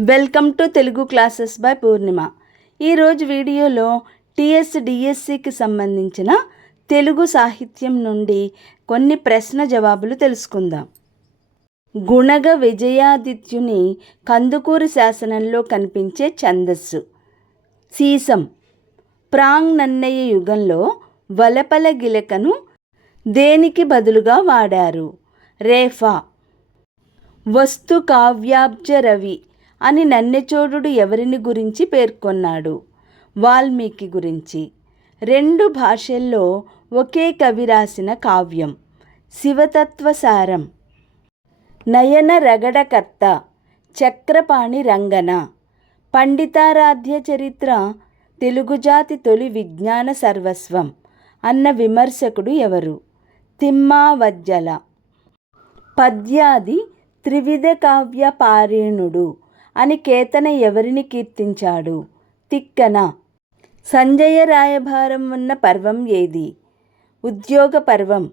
Welcome to Telugu classes by Purnima. ఈరోజు వీడియోలో TS డిఎస్సికి సంబంధించిన తెలుగు సాహిత్యం నుండి కొన్ని ప్రశ్న జవాబులు తెలుసుకుందాం. గుణగ విజయాదిత్యుని కందుకూరు శాసనంలో కనిపించే ఛందస్సు. సీసం. ప్రాంగ్ నన్నయ్య యుగంలో వలపల గిలకను దేనికి బదులుగా వాడారు? రేఫా. వస్తు కావ్యాబ్జ రవి. అని నన్నెచోడుడు ఎవరిని గురించి పేర్కొన్నాడు? వాల్మీకి గురించి. రెండు భాషల్లో ఒకే కవి రాసిన కావ్యం. శివతత్వసారం. నయన రగడకర్త. చక్రపాణి రంగన. పండితారాధ్య చరిత్ర. తెలుగుజాతి తొలి విజ్ఞాన సర్వస్వం అన్న విమర్శకుడు ఎవరు? తిమ్మావజ్జల. పద్యాది త్రివిధ కావ్య పారేణుడు. అని కేతన ఎవరిని కీర్తించాడు? తిక్కన. సంజయ రాయభారం ఉన్న పర్వం ఏది? ఉద్యోగ పర్వం.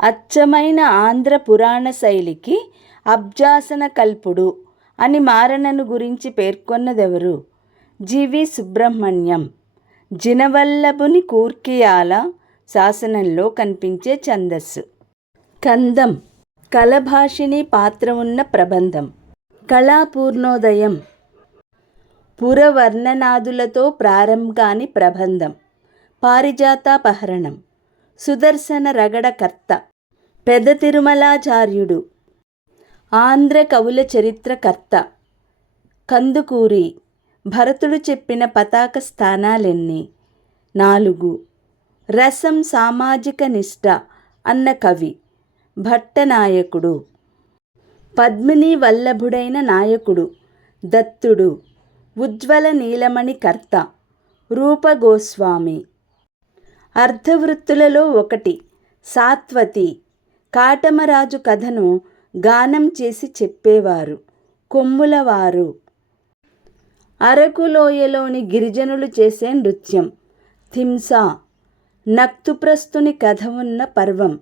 అచ్చమైన ఆంధ్ర పురాణ శైలికి అబ్జాసన కల్పుడు అని మారణను గురించి పేర్కొన్నదెవరు? జీవి సుబ్రహ్మణ్యం. జినవల్లభుని కూర్కియాల శాసనంలో కనిపించే ఛందస్సు. కందం. కలభాషిణి పాత్ర ఉన్న ప్రబంధం. కళాపూర్ణోదయం. పురవర్ణనాదులతో ప్రారంభాని ప్రబంధం. పారిజాతాపహరణం సుదర్శన రగడకర్త. పెద తిరుమలాచార్యుడు. ఆంధ్ర కవుల చరిత్రకర్త. కందుకూరి. భరతుడు చెప్పిన పతాక స్థానాలెన్ని? నాలుగు. రసం సామాజిక నిష్ఠ అన్న కవి. భట్టనాయకుడు పద్మిని వల్లభుడైన నాయకుడు దత్తుడు ఉజ్వల నీలమణి కర్త రూపగోస్వామి. అర్ధవృత్తులలో ఒకటి సాత్వతి. కాటమరాజు కథను గానం చేసి చెప్పేవారు కొమ్ములవారు. అరకులోయలోని గిరిజనులు చేసే నృత్యం థింస. నక్తుప్రస్తుని కథ ఉన్న పర్వం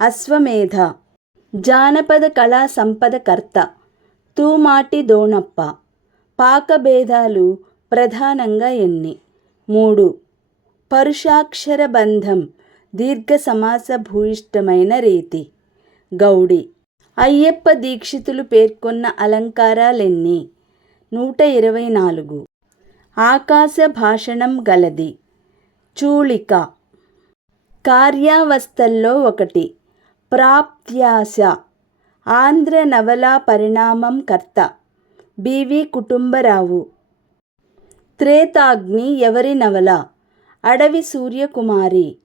అశ్వమేధ. జానపద కళా సంపద కర్త. తూమాటి దోణప్ప. పాకభేదాలు ప్రధానంగా ఎన్ని? మూడు. పరుషాక్షర బంధం దీర్ఘ సమాస భూయిష్టమైన రీతి. గౌడి. అయ్యప్ప దీక్షితులు పేర్కొన్న అలంకారాలెన్ని? నూట ఇరవై నాలుగు. ఆకాశ భాషణం గలది. చూళిక. కార్యావస్థల్లో ఒకటి. ప్రాప్త్యాశ. ఆంధ్ర నవలా పరిణామం కర్త. బివి కుటుంబరావు. త్రేతాగ్ని ఎవరి నవల? అడవి సూర్యకుమారి.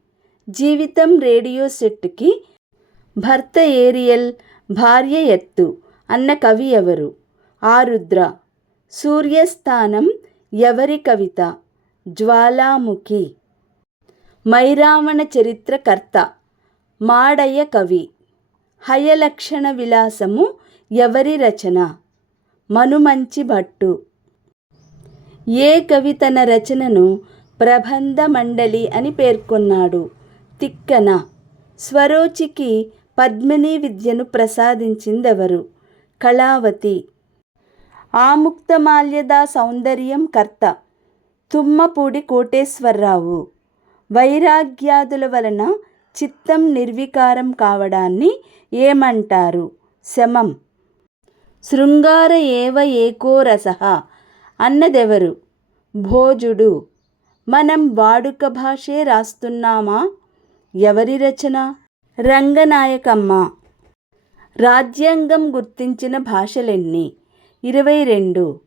జీవితం రేడియో సెట్కి భర్త ఏరియల్ భార్య ఎత్తు అన్న కవి ఎవరు? ఆరుద్ర. సూర్యస్థానం ఎవరి కవిత? జ్వాలాముఖి. మైరావణ చరిత్రకర్త మాడయ్య కవి. హయలక్షణ విలాసము ఎవరి రచన? మనుమంచి భట్టు. ఏ కవి తన రచనను ప్రబంధ మండలి అని పేర్కొన్నాడు? తిక్కన. స్వరోచికి పద్మిని విద్యను ప్రసాదించిందెవరు? కళావతి. ఆముక్తమాల్యద సౌందర్యం కర్త. తుమ్మపూడి కోటేశ్వరరావు. వైరాగ్యాదుల వలన చిత్తం నిర్వికారం కావడాన్ని ఏమంటారు? శమం. శృంగార ఏవ ఏకో రస. అన్నదెవరు? భోజుడు. మనం వాడుక భాషే రాస్తున్నామా? ఎవరి రచన? రంగనాయకమ్మ. రాజ్యాంగం గుర్తించిన భాషలెన్ని? ఇరవై రెండు.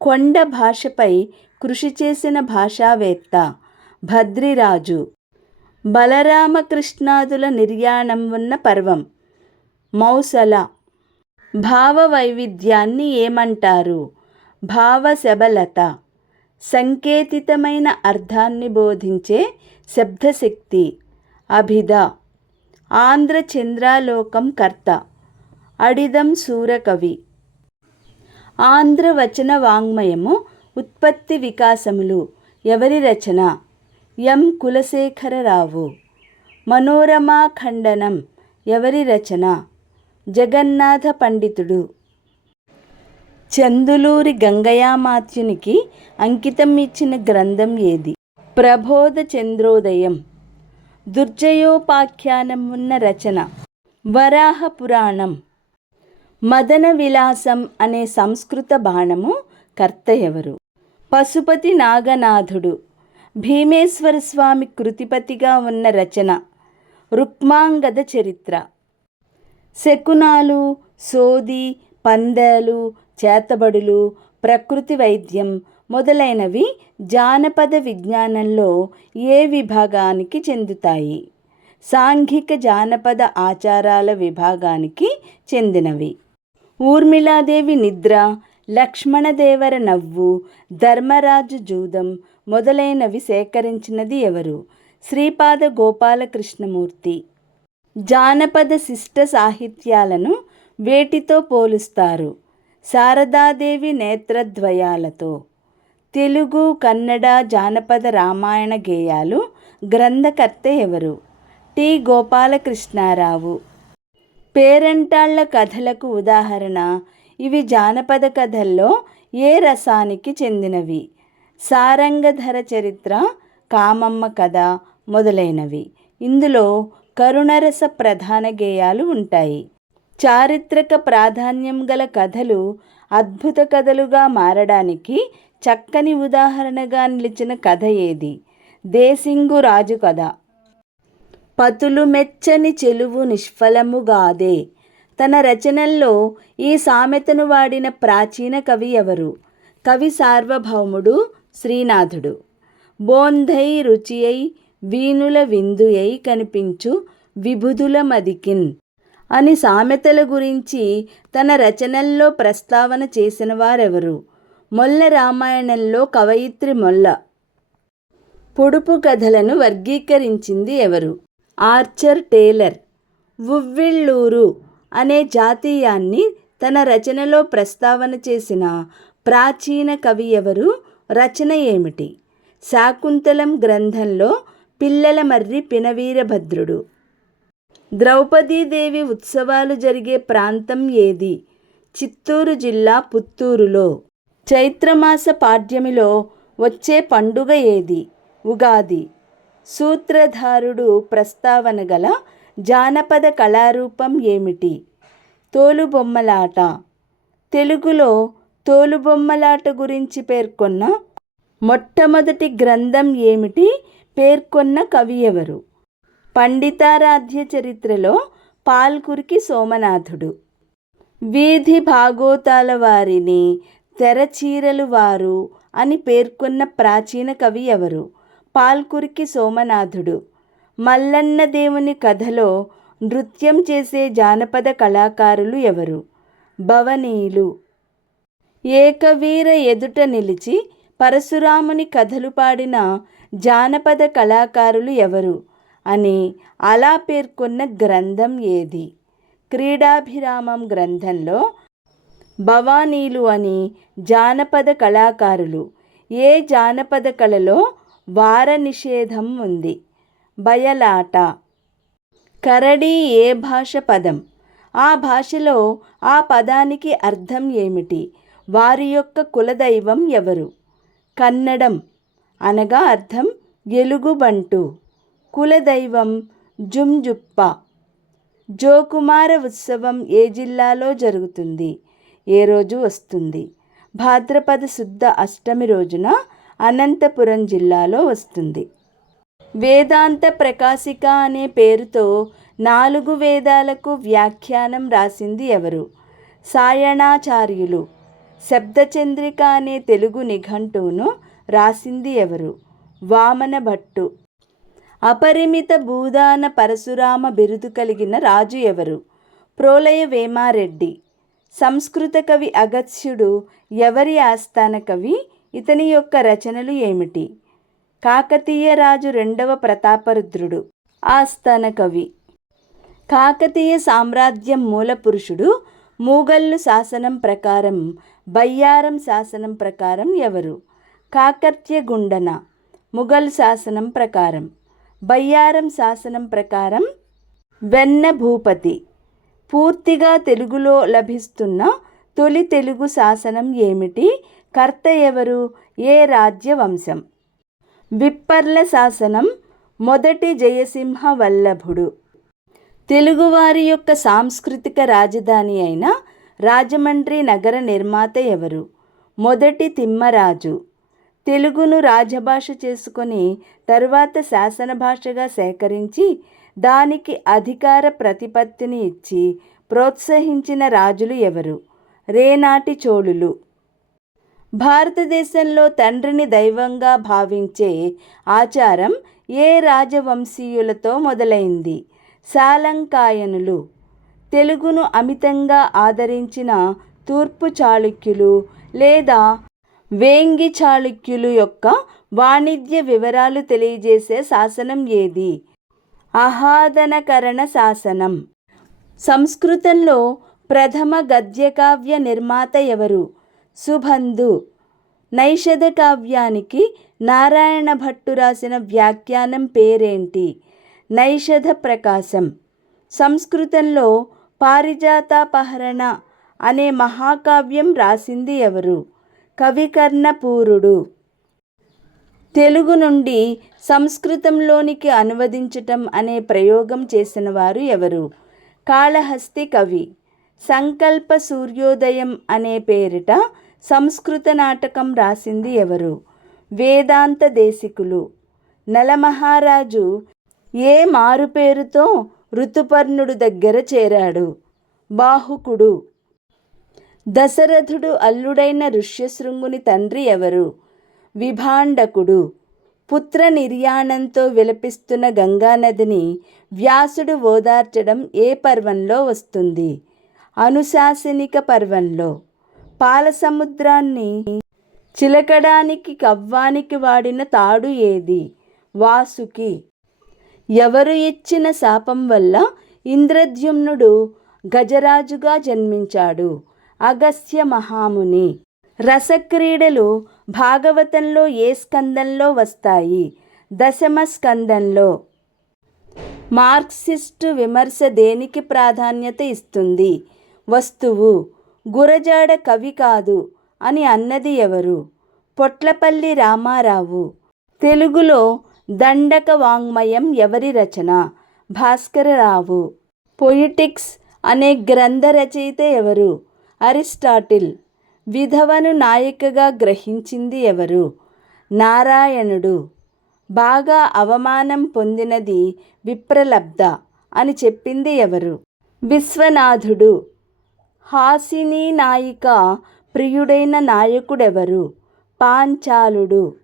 కొండ భాషపై కృషి చేసిన భాషావేత్త. భద్రిరాజు. బలరామకృష్ణాదుల నిర్యాణం ఉన్న పర్వం. మౌసల భావ వైవిధ్యాన్ని ఏమంటారు? భావశబలత. సంకేతితమైన అర్థాన్ని బోధించే శబ్దశక్తి. అభిధ. ఆంధ్ర చంద్రాలోకం కర్త. అడిదం సూరకవి. ఆంధ్ర వచన వాంగ్మయము ఉత్పత్తి వికాసములు. ఎవరి రచన? ఎం కులశేఖరరావు. మనోరమా ఖండనం ఎవరి రచన? జగన్నాథ పండితుడు. చందులూరి గంగయామాత్యునికి అంకితం ఇచ్చిన గ్రంథం ఏది? ప్రబోధ చంద్రోదయం. దుర్జయోపాఖ్యానం ఉన్న రచన. వరాహ పురాణం. మదన విలాసం అనే సంస్కృత బాణము కర్త ఎవరు? పశుపతి నాగనాథుడు. భీమేశ్వర స్వామి కృతిపతిగా ఉన్న రచన రుక్మాంగద చరిత్ర. శకునాలు సోది పందాలు చేతబడులు ప్రకృతి వైద్యం మొదలైనవి జానపద విజ్ఞానంలో ఏ విభాగానికి చెందుతాయి? సాంఘిక జానపద ఆచారాల విభాగానికి చెందినవి. ఊర్మిళాదేవి నిద్ర లక్ష్మణదేవర నవ్వు ధర్మరాజు జూదం మొదలైనవి సేకరించినది ఎవరు? శ్రీపాద గోపాలకృష్ణమూర్తి. జానపద శిష్ట సాహిత్యాలను వేటితో పోలుస్తారు? శారదాదేవి నేత్రద్వయాలతో. తెలుగు కన్నడ జానపద రామాయణ గేయాలు గ్రంథకర్త ఎవరు? టి. గోపాలకృష్ణారావు. పేరంటాళ్ళ కథలకు ఉదాహరణ ఇవి జానపద కథల్లో ఏ రసానికి చెందినవి? సారంగధర చరిత్ర కామమ్మ కథ మొదలైనవి. ఇందులో కరుణరస ప్రధాన గేయాలు ఉంటాయి. చారిత్రక ప్రాధాన్యం గల కథలు అద్భుత కథలుగా మారడానికి చక్కని ఉదాహరణగా నిలిచిన కథ ఏది? దేశింగు రాజు కథ. పతులు మెచ్చని చెలువు నిష్ఫలముగాదే. తన రచనల్లో ఈ సామెతను వాడిన ప్రాచీన కవి ఎవరు? కవి సార్వభౌముడు శ్రీనాథుడు. బోంధై రుచియై వీణుల విందుయై కనిపించు విభుదుల మదికిన్. అని సామెతల గురించి తన రచనల్లో ప్రస్తావన చేసిన వారెవరు? మొల్ల రామాయణంలో కవయిత్రి మొల్ల. పొడుపు కథలను వర్గీకరించింది ఎవరు? Archer Taylor. ఉవ్విళ్ళూరు అనే జాతీయాన్ని తన రచనలో ప్రస్తావన చేసిన ప్రాచీన కవి ఎవరు? రచన ఏమిటి? శాకుంతలం గ్రంథంలో పిల్లల మర్రి పినవీరభద్రుడు. ద్రౌపదీదేవి ఉత్సవాలు జరిగే ప్రాంతం ఏది? చిత్తూరు జిల్లా పుత్తూరులో. చైత్రమాస పాడ్యమిలో వచ్చే పండుగ ఏది? ఉగాది. సూత్రధారుడు ప్రస్తావన గల జానపద కళారూపం ఏమిటి? తోలుబొమ్మలాట. తెలుగులో తోలుబొమ్మలాట గురించి పేర్కొన్న మొట్టమొదటి గ్రంథం ఏమిటి? పేర్కొన్న కవి ఎవరు? పండితారాధ్య చరిత్రలో పాల్కురికి సోమనాథుడు. వీధి భాగోతాల వారిని తెరచీరలు వారు అని పేర్కొన్న ప్రాచీన కవి ఎవరు? పాల్కురికి సోమనాథుడు. మల్లన్న దేవుని కథలో నృత్యం చేసే జానపద కళాకారులు ఎవరు? భవనీయులు. ఏకవీర ఎదుట నిలిచి పరశురాముని కథలు పాడిన జానపద కళాకారులు ఎవరు అని అలా పేర్కొన్న గ్రంథం ఏది? క్రీడాభిరామం గ్రంథంలో భవానీలు అని జానపద కళాకారులు. ఏ జానపద కళలో వార నిషేధం ఉంది? బయలాట. కరడి ఏ భాష పదం? ఆ భాషలో ఆ పదానికి అర్థం ఏమిటి? వారి యొక్క కులదైవం ఎవరు? కన్నడం అనగా అర్థం ఎలుగుబంటు. కులదైవం జుంజుప్ప. జోకుమార ఉత్సవం ఏ జిల్లాలో జరుగుతుంది? ఏ రోజు వస్తుంది? భాద్రపద శుద్ధ అష్టమి రోజున అనంతపురం జిల్లాలో వస్తుంది. వేదాంత ప్రకాశిక అనే పేరుతో నాలుగు వేదాలకు వ్యాఖ్యానం రాసింది ఎవరు? సాయణాచార్యులు. శబ్దచంద్రిక అనే తెలుగు నిఘంటువును రాసింది ఎవరు? వామన భట్టు. అపరిమిత భూదాన పరశురామ బిరుదు కలిగిన రాజు ఎవరు? ప్రోలయ వేమారెడ్డి. సంస్కృత కవి అగత్స్యుడు ఎవరి ఆస్థాన కవి? ఇతని యొక్క రచనలు ఏమిటి? కాకతీయ రాజు రెండవ ప్రతాపరుద్రుడు. ఆస్థాన కవి. కాకతీయ సామ్రాజ్యం మూల పురుషుడు. మూగల్లు శాసనం ప్రకారం బయ్యారం శాసనం ప్రకారం ఎవరు? కాకర్త్య గుండన ముఘల్ శాసనం ప్రకారం. బయ్యారం శాసనం ప్రకారం వెన్న భూపతి. పూర్తిగా తెలుగులో లభిస్తున్న తొలి తెలుగు శాసనం ఏమిటి? కర్త ఎవరు? ఏ రాజ్యవంశం? విప్పర్ల శాసనం మొదటి జయసింహ వల్లభుడు. తెలుగువారి యొక్క సాంస్కృతిక రాజధాని అయిన రాజమండ్రి నగర నిర్మాత ఎవరు? మొదటి తిమ్మరాజు. తెలుగును రాజభాష చేసుకొని తరువాత శాసన భాషగా సేకరించి దానికి అధికార ప్రతిపత్తిని ఇచ్చి ప్రోత్సహించిన రాజులు ఎవరు? రేనాటి చోళులు. భారతదేశంలో తండ్రిని దైవంగా భావించే ఆచారం ఏ రాజవంశీయులతో మొదలైంది? సాలంకాయనులు. తెలుగును అమితంగా ఆదరించిన తూర్పు చాళుక్యులు లేదా వేంగి చాళుక్యులు యొక్క వాణిజ్య వివరాలు తెలియజేసే శాసనం ఏది? ఆహాదనకరణ శాసనం. సంస్కృతంలో ప్రథమ గద్యకావ్య నిర్మాత ఎవరు? సుబంధు. నైషధ కావ్యానికి నారాయణ భట్టు రాసిన వ్యాఖ్యానం పేరేంటి? నైషధ ప్రకాశం. సంస్కృతంలో పారిజాతాపహరణ అనే మహాకావ్యం రాసింది ఎవరు? కవికర్ణపూరుడు. తెలుగు నుండి సంస్కృతంలోనికి అనువదించటం అనే ప్రయోగం చేసిన వారు ఎవరు? కాళహస్తి కవి. సంకల్ప సూర్యోదయం అనే పేరిట సంస్కృత నాటకం రాసింది ఎవరు? వేదాంత దేశికులు. నలమహారాజు ఏ మారుపేరుతో ఋతుపర్ణుడు దగ్గర చేరాడు. బాహుకుడు. దశరథుడు అల్లుడైన ఋష్యశృంగుని తండ్రి ఎవరు? విభాండకుడు. పుత్ర నిర్యాణంతో విలపిస్తున్న గంగానదిని వ్యాసుడు ఓదార్చడం ఏ పర్వంలో వస్తుంది? అనుశాసనిక పర్వంలో. పాలసముద్రాన్ని చిలకడానికి కవ్వానికి వాడిన తాడు ఏది? వాసుకి. ఎవరు ఇచ్చిన శాపం వల్ల ఇంద్రద్యుమ్నుడు గజరాజుగా జన్మించాడు. అగస్త్య మహాముని. రసక్రీడలు భాగవతంలో ఏ స్కందంలో వస్తాయి? దశమ స్కందంలో. మార్క్సిస్టు విమర్శ దేనికి ప్రాధాన్యత ఇస్తుంది? వస్తువు. గురజాడ కవి కాదు అని అన్నది ఎవరు? పొట్లపల్లి రామారావు. తెలుగులో దండక వాంగ్మయం ఎవరి రచన? భాస్కరరావు. పొయిటిక్స్ అనే గ్రంథ రచయిత ఎవరు? అరిస్టాటిల్. విధవను నాయికగా గ్రహించింది ఎవరు? నారాయణుడు. బాగా అవమానం పొందినది విప్రలబ్ధ అని చెప్పింది ఎవరు? విశ్వనాథుడు. హాసిని నాయిక ప్రియుడైన నాయకుడెవరు? పాంచాలుడు.